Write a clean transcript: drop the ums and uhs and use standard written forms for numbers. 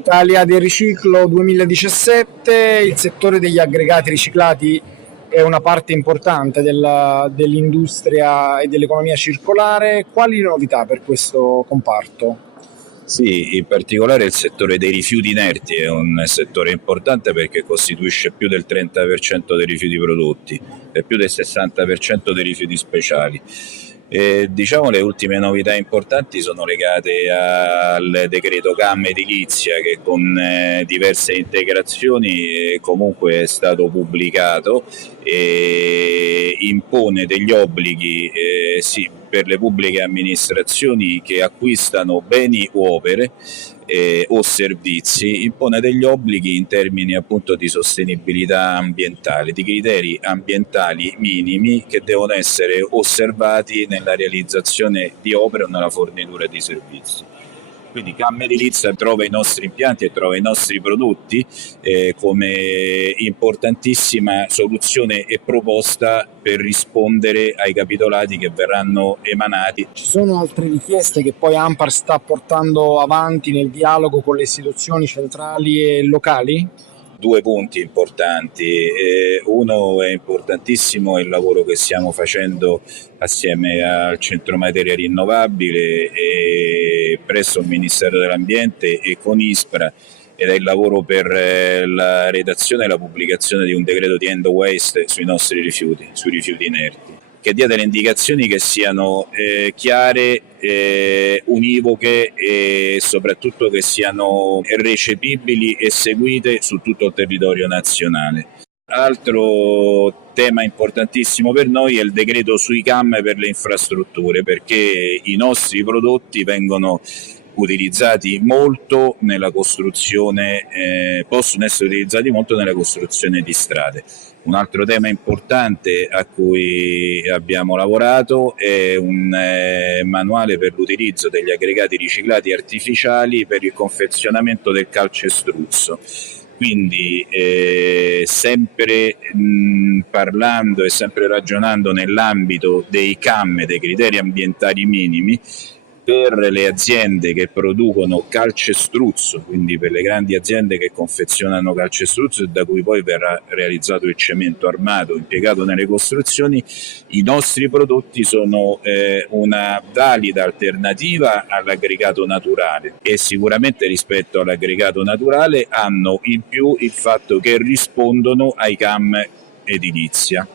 Italia del Riciclo 2017, il settore degli aggregati riciclati è una parte importante dell'industria e dell'economia circolare. Quali novità per questo comparto? Sì, in particolare il settore dei rifiuti inerti è un settore importante perché costituisce più del 30% dei rifiuti prodotti e più del 60% dei rifiuti speciali. Diciamo le ultime novità importanti sono legate al decreto CAM edilizia che con diverse integrazioni comunque è stato pubblicato e impone degli obblighi sì, per le pubbliche amministrazioni che acquistano beni o opere o servizi, impone degli obblighi in termini appunto di sostenibilità ambientale, di criteri ambientali minimi che devono essere osservati nella realizzazione di opere o nella fornitura di servizi. Quindi CAM Edilizia trova i nostri impianti e trova i nostri prodotti come importantissima soluzione e proposta per rispondere ai capitolati che verranno emanati. Ci sono altre richieste che poi ANPAR sta portando avanti nel dialogo con le istituzioni centrali e locali? Due punti importanti. Uno è importantissimo è il lavoro che stiamo facendo assieme al Centro Materia Rinnovabile e presso il Ministero dell'Ambiente e con ISPRA, ed è il lavoro per la redazione e la pubblicazione di un decreto di end waste sui nostri rifiuti, sui rifiuti inerti, che dia delle indicazioni che siano chiare, univoche e soprattutto che siano recepibili e seguite su tutto il territorio nazionale. Altro tema importantissimo per noi è il decreto sui CAM per le infrastrutture, perché i nostri prodotti vengono utilizzati molto nella costruzione, possono essere utilizzati molto nella costruzione di strade. Un altro tema importante a cui abbiamo lavorato è un manuale per l'utilizzo degli aggregati riciclati artificiali per il confezionamento del calcestruzzo. Quindi sempre parlando e sempre ragionando nell'ambito dei CAM, dei criteri ambientali minimi, per le aziende che producono calcestruzzo, quindi per le grandi aziende che confezionano calcestruzzo e da cui poi verrà realizzato il cemento armato impiegato nelle costruzioni, i nostri prodotti sono una valida alternativa all'aggregato naturale e sicuramente rispetto all'aggregato naturale hanno in più il fatto che rispondono ai CAM edilizia.